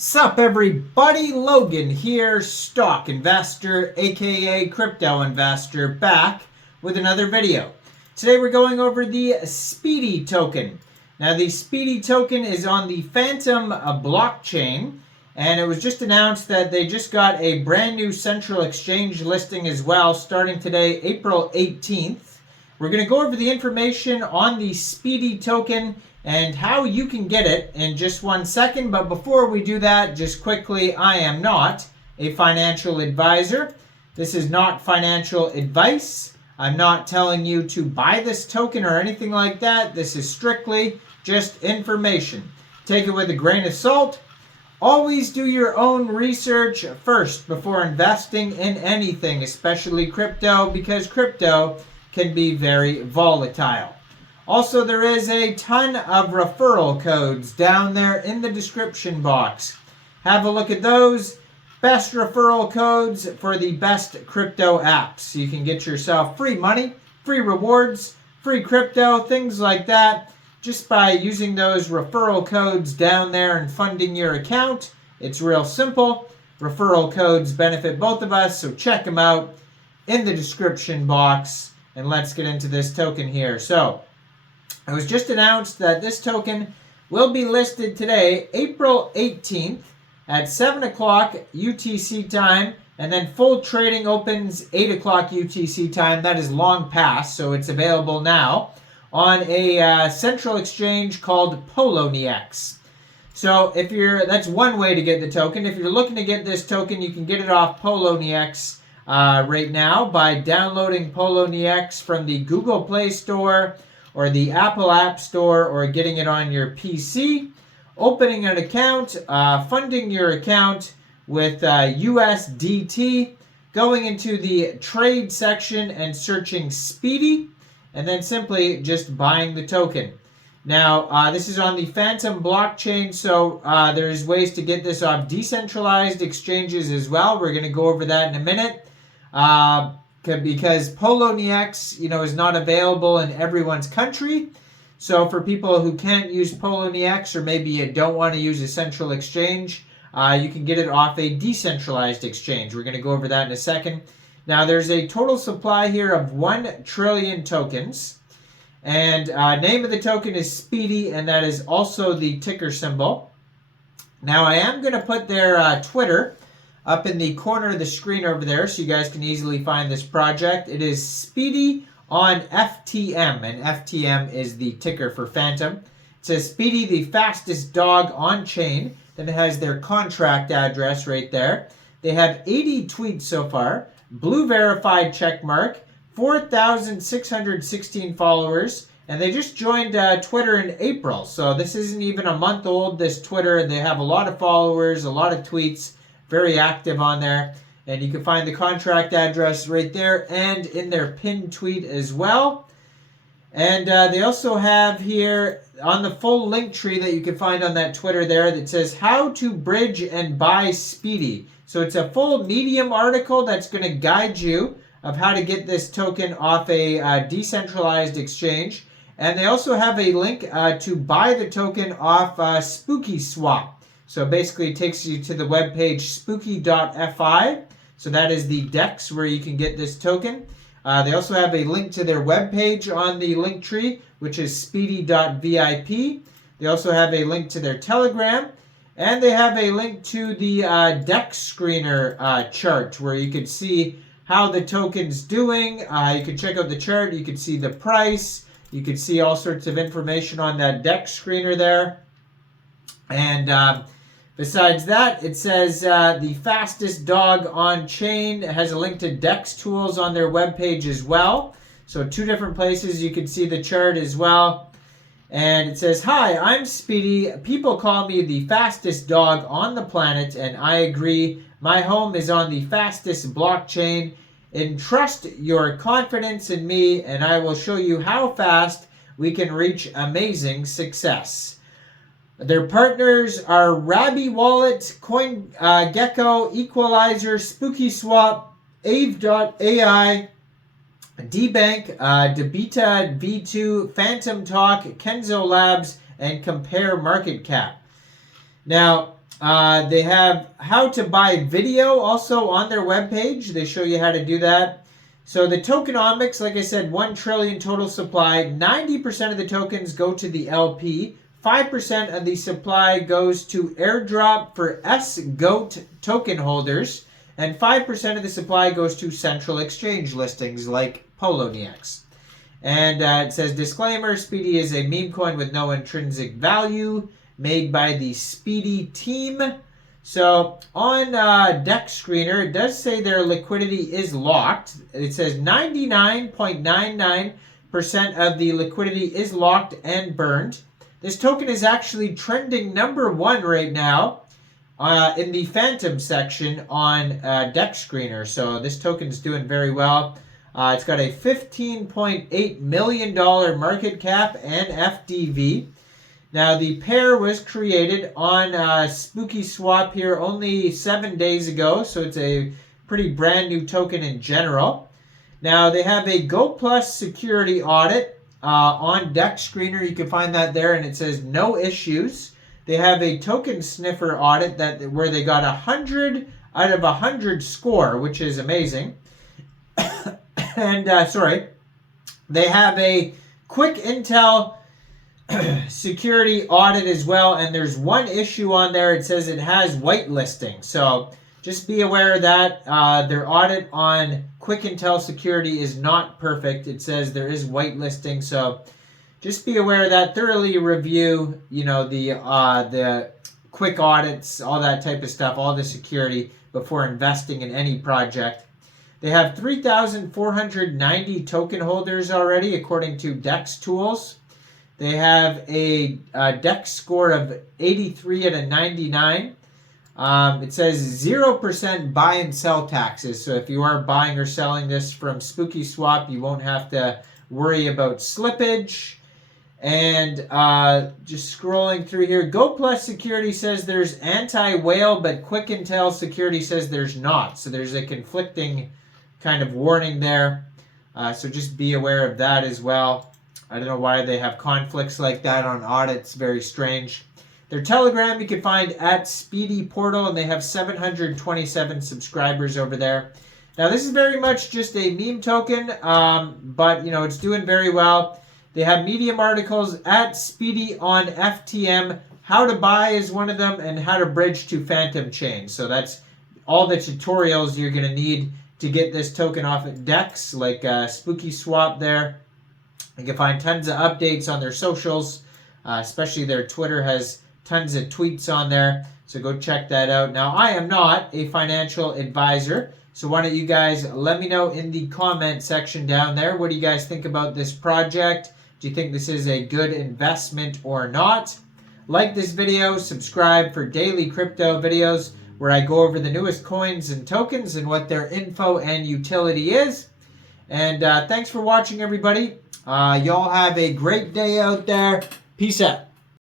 Sup everybody, Logan here, stock investor aka crypto investor, back with another video. Today we're going over the Speedy token. Now the Speedy token is on the Fantom blockchain, and it was just announced that they just got a brand new central exchange listing as well, starting today, April 18th. We're going to go over the information on the Speedy token and how you can get it in just 1 second. But before we do that, just quickly, I am not a financial advisor. This is not financial advice. I'm not telling you to buy this token or anything like that. This is strictly just information. Take it with a grain of salt. Always do your own research first before investing in anything, especially crypto, because crypto can be very volatile. Also, there is a ton of referral codes down there in the description box. Have a look at those. Best referral codes for the best crypto apps. You can get yourself free money, free rewards, free crypto, things like that, just by using those referral codes down there and funding your account. It's real simple. Referral codes benefit both of us, so check them out in the description box. And let's get into this token here. So, it was just announced that this token will be listed today, April 18th at 7 o'clock UTC time, and then full trading opens 8 o'clock UTC time. That is long past, so it's available now on a central exchange called Poloniex. So that's one way to get the token. If you're looking to get this token, you can get it off Poloniex right now by downloading Poloniex from the Google Play Store or the Apple App Store, or getting it on your PC, opening an account, funding your account with USDT, going into the trade section and searching Speedy, and then simply just buying the token. Now, this is on the Fantom blockchain, so there's ways to get this off decentralized exchanges as well. We're going to go over that in a minute. Because Poloniex, is not available in everyone's country. So for people who can't use Poloniex, or maybe you don't want to use a central exchange, you can get it off a decentralized exchange. We're going to go over that in a second. Now there's a total supply here of 1 trillion tokens. And name of the token is Speedy, and that is also the ticker symbol. Now I am going to put their Twitter up in the corner of the screen over there, so you guys can easily find this project. It is Speedy on FTM, and FTM is the ticker for Fantom. It says Speedy, the fastest dog on chain. Then it has their contract address right there. They have 80 tweets so far, blue verified check mark, 4,616 followers, and they just joined Twitter in April. So this isn't even a month old, this Twitter. They have a lot of followers, a lot of tweets. Very active on there, and you can find the contract address right there and in their pinned tweet as well. And they also have here on the full link tree that you can find on that Twitter there that says how to bridge and buy Speedy. So it's a full Medium article that's going to guide you of how to get this token off a decentralized exchange. And they also have a link to buy the token off Spookyswap. So basically it takes you to the webpage spooky.fi. So that is the DEX where you can get this token. They also have a link to their webpage on the link tree, which is speedy.vip. They also have a link to their Telegram. And they have a link to the DEX screener chart where you can see how the token's doing. You can check out the chart. You can see the price. You can see all sorts of information on that DEX screener there. And besides that, it says the fastest dog on chain. It has a link to DEX tools on their webpage as well. So 2 different places you can see the chart as well. And it says, hi, I'm Speedy. People call me the fastest dog on the planet, and I agree. My home is on the fastest blockchain. Entrust your confidence in me, and I will show you how fast we can reach amazing success. Their partners are Rabby Wallet, CoinGecko, Equalizer, Spookyswap, Ave.ai, DBank, Debita V2, Fantom Talk, Kenzo Labs, and Compare Market Cap. Now, They have how to buy video also on their webpage. They show you how to do that. So the tokenomics, like I said, 1 trillion total supply. 90% of the tokens go to the LP. 5% of the supply goes to airdrop for S-GOAT token holders. And 5% of the supply goes to central exchange listings like Poloniex. And it says, disclaimer, Speedy is a meme coin with no intrinsic value, made by the Speedy team. So on DEX Screener, it does say their liquidity is locked. It says 99.99% of the liquidity is locked and burned. This token is actually trending #1 right now in the Fantom section on DEX Screener. So this token's doing very well. It's got a $15.8 million market cap and FDV. Now, the pair was created on Spookyswap here only 7 days ago, so it's a pretty brand new token in general. Now, they have a Go Plus security audit on DEX Screener. You can find that there, and it says no issues. They have a token sniffer audit where they got 100 out of 100 score, which is amazing. And, they have a quick intel security audit as well, and there's one issue on there. It says it has whitelisting, so just be aware that their audit on quick intel security is not perfect. It says there is whitelisting, so just be aware of that. Thoroughly review, the quick audits, all that type of stuff, all the security before investing in any project. They have 3,490 token holders already, according to DEX Tools. They have a DEX score of 83 out of 99. It says 0% buy and sell taxes. So if you are buying or selling this from Spookyswap, you won't have to worry about slippage. And just scrolling through here, Go Plus Security says there's anti-whale, but Quick Intel Security says there's not. So there's a conflicting kind of warning there. So just be aware of that as well. I don't know why they have conflicts like that on audits. Very strange. Their Telegram you can find at Speedy Portal, and they have 727 subscribers over there. Now this is very much just a meme token, but it's doing very well. They have Medium articles at Speedy on FTM. How to buy is one of them, and how to bridge to Fantom chain. So that's all the tutorials you're going to need to get this token off at DEX, like Spookyswap there. You can find tons of updates on their socials, especially their Twitter has tons of tweets on there, so go check that out. Now, I am not a financial advisor, so why don't you guys let me know in the comment section down there. What do you guys think about this project? Do you think this is a good investment or not? Like this video, subscribe for daily crypto videos where I go over the newest coins and tokens and what their info and utility is. And thanks for watching, everybody. Y'all have a great day out there. Peace out.